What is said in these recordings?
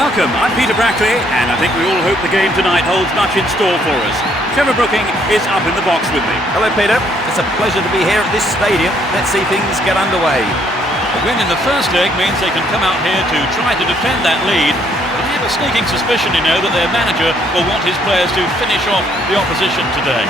Welcome, I'm Peter Brackley, and I think we all hope the game tonight holds much in store for us. Trevor Brooking is up in the box with me. Hello Peter, it's a pleasure to be here at this stadium. Let's see things get underway. A win in the first leg means they can come out here to try to defend that lead. But I have a sneaking suspicion, that their manager will want his players to finish off the opposition today.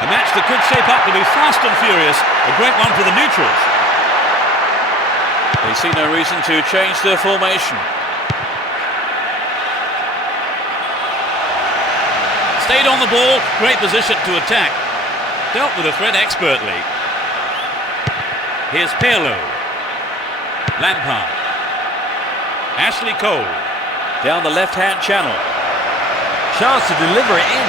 A match that could shape up to be fast and furious, a great one for the neutrals. They see no reason to change their formation. Stayed on the ball, great position to attack. Dealt with the threat expertly. Here's Pirlo. Lampard. Ashley Cole. Down the left-hand channel. Chance to deliver it in.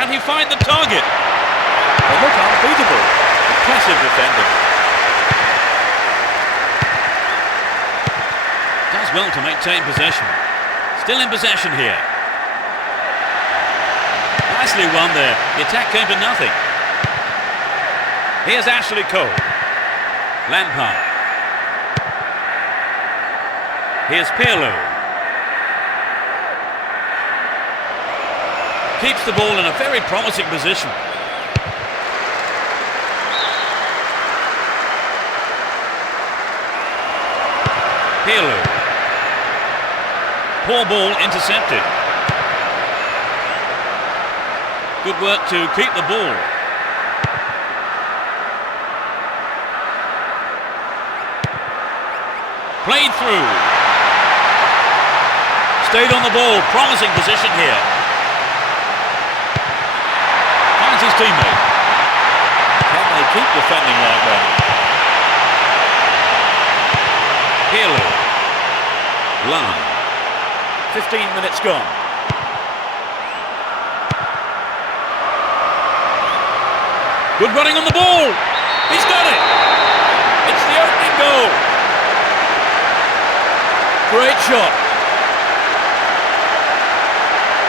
Can he find the target? They look unbeatable. Impressive defending. Does well to maintain possession. Still in possession here. Nicely won there. The attack came to nothing. Here's Ashley Cole. Lampard. Here's Pirlo. Keeps the ball in a very promising position. Pirlo. Poor ball intercepted. Good work to keep the ball. Played through. Stayed on the ball. Promising position here. Finds his teammate. Can they keep defending like that? Pirlo. Lam. 15 minutes gone. Good running on the ball. He's got it. It's the opening goal. Great shot.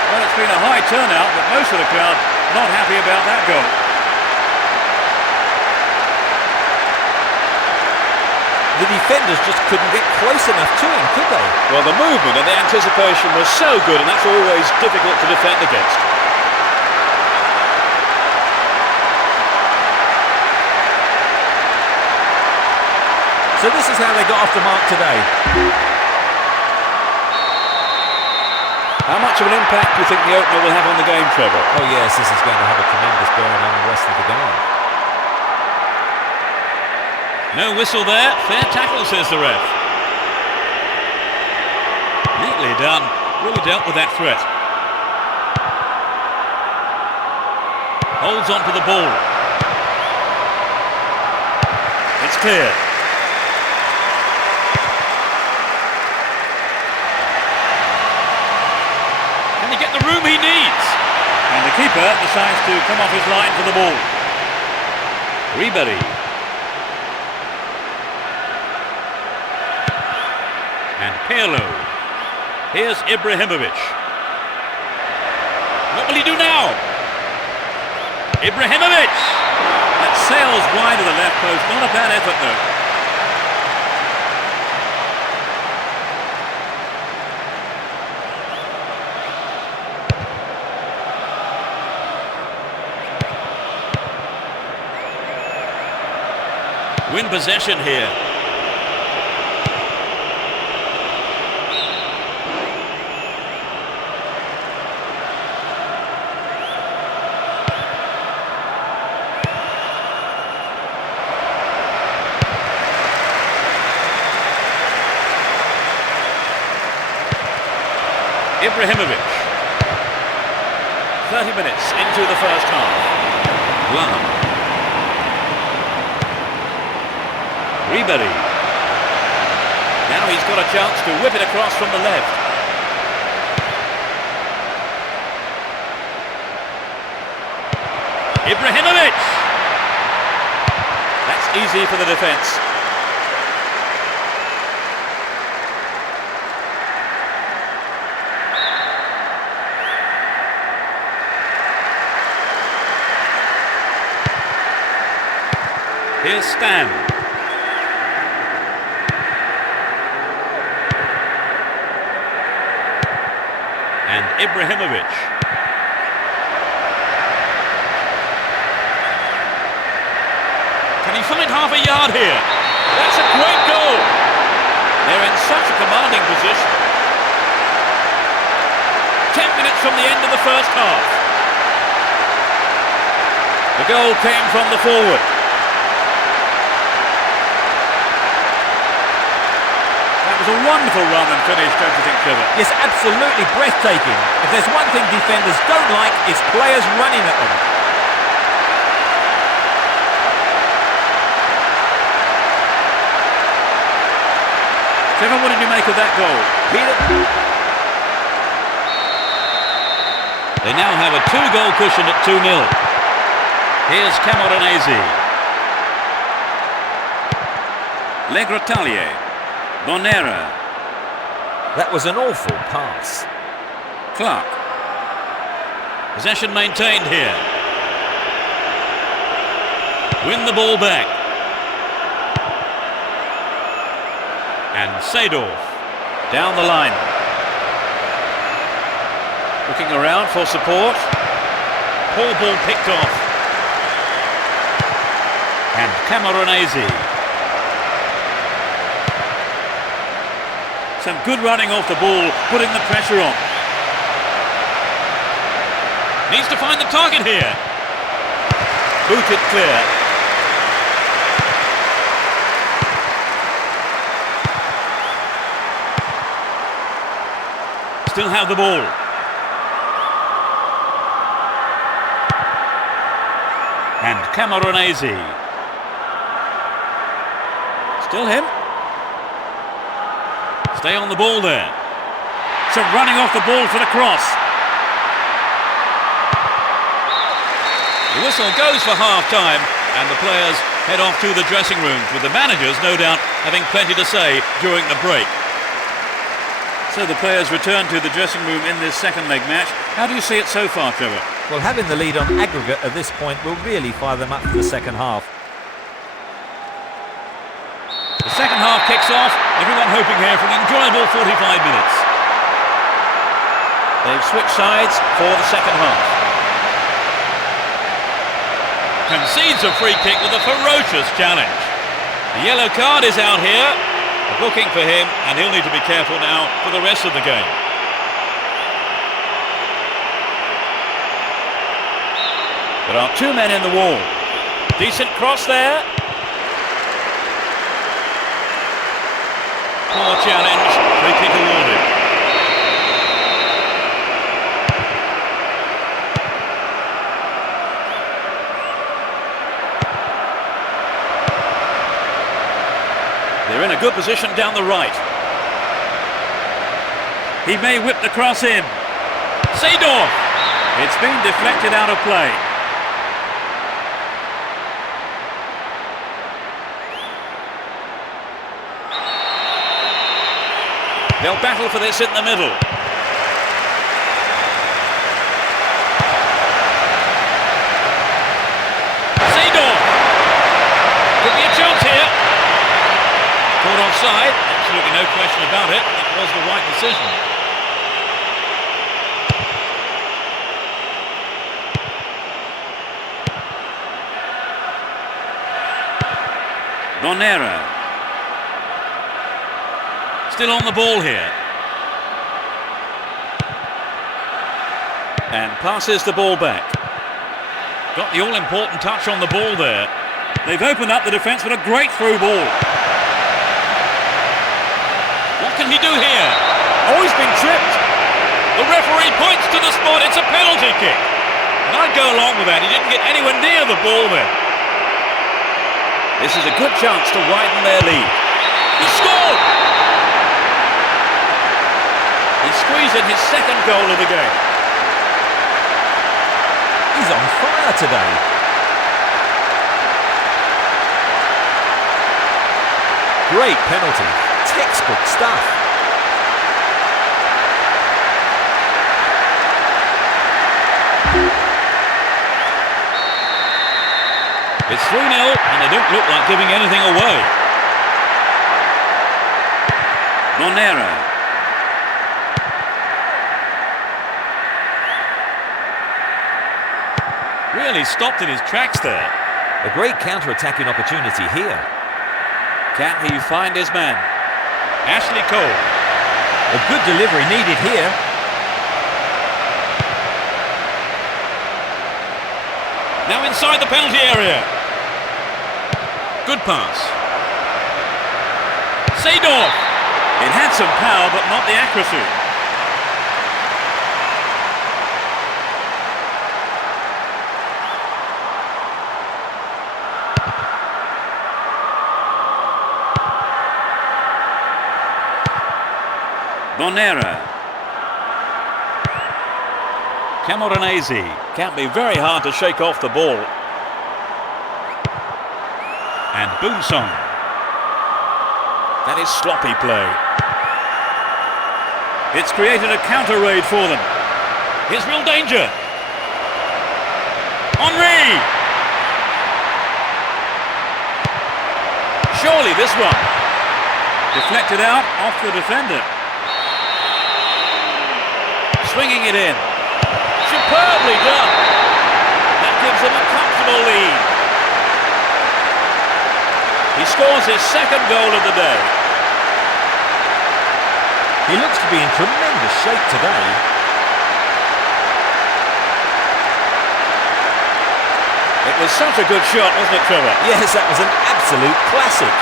Well, it's been a high turnout, but most of the crowd not happy about that goal. The defenders just couldn't get close enough to him, could they? Well, the movement and the anticipation was so good, and that's always difficult to defend against. So this is how they got off the mark today. How much of an impact do you think the opener will have on the game, Trevor? Oh yes, this is going to have a tremendous bearing on the rest of the game. No whistle there. Fair tackle, says the ref. Neatly done. Really dealt with that threat. Holds on to the ball. It's clear. Can he get the room he needs? And the keeper decides to come off his line for the ball. Ribery. And Pirlo. Here's Ibrahimovic. What will he do now? Ibrahimovic! That sails wide of the left post. Not a bad effort, though. Win possession here. Ibrahimovic. 30 minutes into the first half. Lam. Ribery. Now he's got a chance to whip it across from the left. Ibrahimovic! That's easy for the defence. Here's Stan. And Ibrahimovic. Can he find half a yard here? That's a great goal. They're in such a commanding position. 10 minutes from the end of the first half. The goal came from the forward. It was a wonderful run and finish, don't you think, Trevor? Yes, absolutely breathtaking. If there's one thing defenders don't like, it's players running at them. Trevor, what did you make of that goal? Peter? They now have a 2-goal cushion at 2-0. Here's Camoranesi. Le Grottaglie. Bonera. That was an awful pass. Clark. Possession maintained here. Win the ball back. And Seedorf. Down the line. Looking around for support. Poor ball picked off. And Camoranesi. Some good running off the ball, putting the pressure on. Needs to find the target here. Booted clear. Still have the ball. And Camoranesi. Still him. Stay on the ball there. Some running off the ball for the cross. The whistle goes for half-time and the players head off to the dressing rooms, with the managers no doubt having plenty to say during the break. So the players return to the dressing room in this second leg match. How do you see it so far, Trevor? Well, having the lead on aggregate at this point will really fire them up for the second half. The second half kicks off, everyone hoping here for an enjoyable 45 minutes. They've switched sides for the second half. Concedes a free kick with a ferocious challenge. The yellow card is out here, a booking for him, and he'll need to be careful now for the rest of the game. There are 2 men in the wall. Decent cross there. Poor challenge, free kick awarded. They're in a good position down the right. He may whip the cross in. Seedorf! It's been deflected out of play. They'll battle for this in the middle. Seedorf! Could be a chance here. Caught offside. Absolutely no question about it. It was the right decision. Bonera. Still on the ball here. And passes the ball back. Got the all-important touch on the ball there. They've opened up the defence with a great through ball. What can he do here? Oh, he's been tripped. The referee points to the spot. It's a penalty kick. And I'd go along with that. He didn't get anywhere near the ball then. This is a good chance to widen their lead. He scored! He squeezed in his second goal of the game. He's on fire today. Great penalty. Textbook stuff. It's 3-0 and they don't look like giving anything away. Monera. Really stopped in his tracks there. A great counter-attacking opportunity here. Can he find his man? Ashley Cole. A good delivery needed here. Now inside the penalty area. Good pass. Seedorf. It had some power, but not the accuracy. Monera. Camoranesi. Can be very hard to shake off the ball. And Boonsong. That is sloppy play. It's created a counter raid for them. Here's real danger. Henry! Surely this one. Deflected out off the defender. Swinging it in. Superbly done. That gives them a comfortable lead. He scores his second goal of the day. He looks to be in tremendous shape today. It was such a good shot, wasn't it, Trevor? Yes, that was an absolute classic.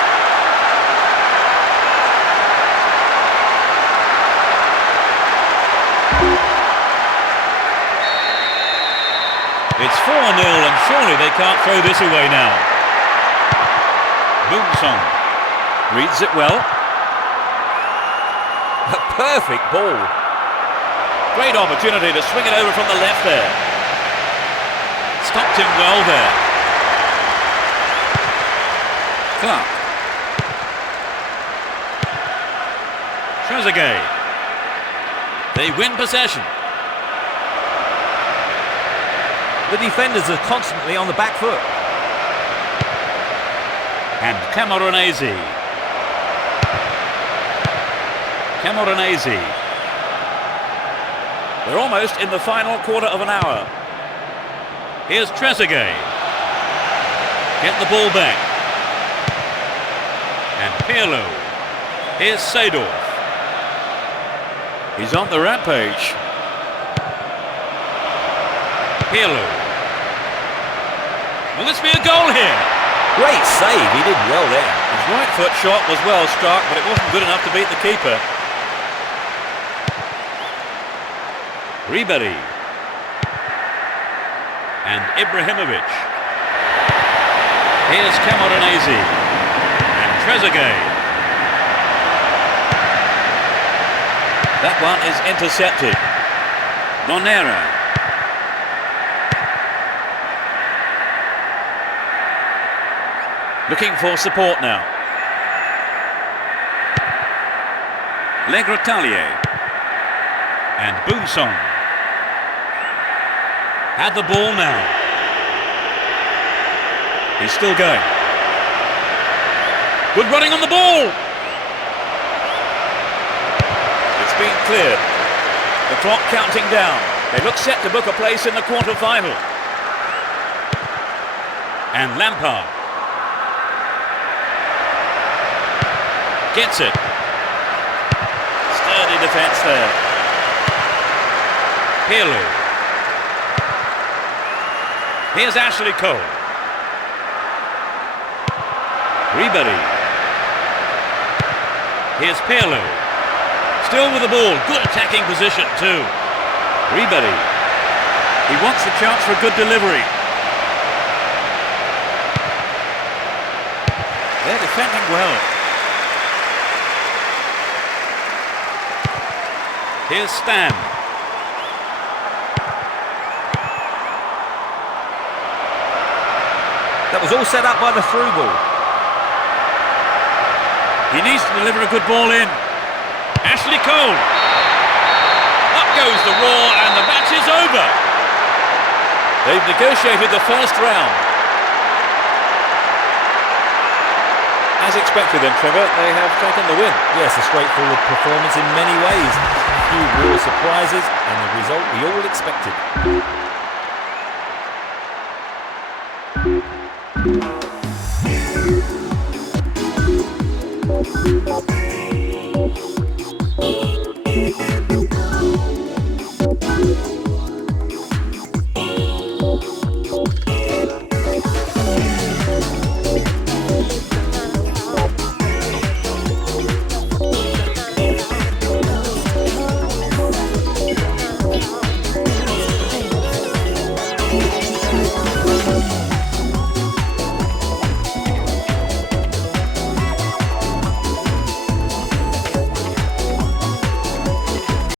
It's 4-0 and surely they can't throw this away now. Boonsong. Reads it well. A perfect ball. Great opportunity to swing it over from the left there. Stopped him well there. Clark. Trezeguet. They win possession. The defenders are constantly on the back foot. And Camoranesi. Camoranesi. We're almost in the final quarter of an hour. Here's Trezeguet. Get the ball back. And Pirlo. Here's Seedorf. He's on the rampage. Pirlo. Will this be a goal here? Great save, he did well there. His right foot shot was well struck, but it wasn't good enough to beat the keeper. Ribery. And Ibrahimovic. Here's Camoranesi. And Trezeguet. That one is intercepted. Monera. Looking for support now. Le Grottaglie. And Boonsong. Had the ball now. He's still going. Good running on the ball. It's been cleared. The clock counting down. They look set to book a place in the quarter-final. And Lampard. Gets it. Sturdy defence there. Pirlo. Here's Ashley Cole. Ribery. Here's Pirlo. Still with the ball. Good attacking position too. Ribery. He wants the chance for a good delivery. They're defending well. Here's Stan. That was all set up by the through ball. He needs to deliver a good ball in. Ashley Cole. Up goes the roar and the match is over. They've negotiated the first round. As expected then, Trevor, they have taken the win. Yes, a straightforward performance in many ways. A few real surprises and the result we all expected.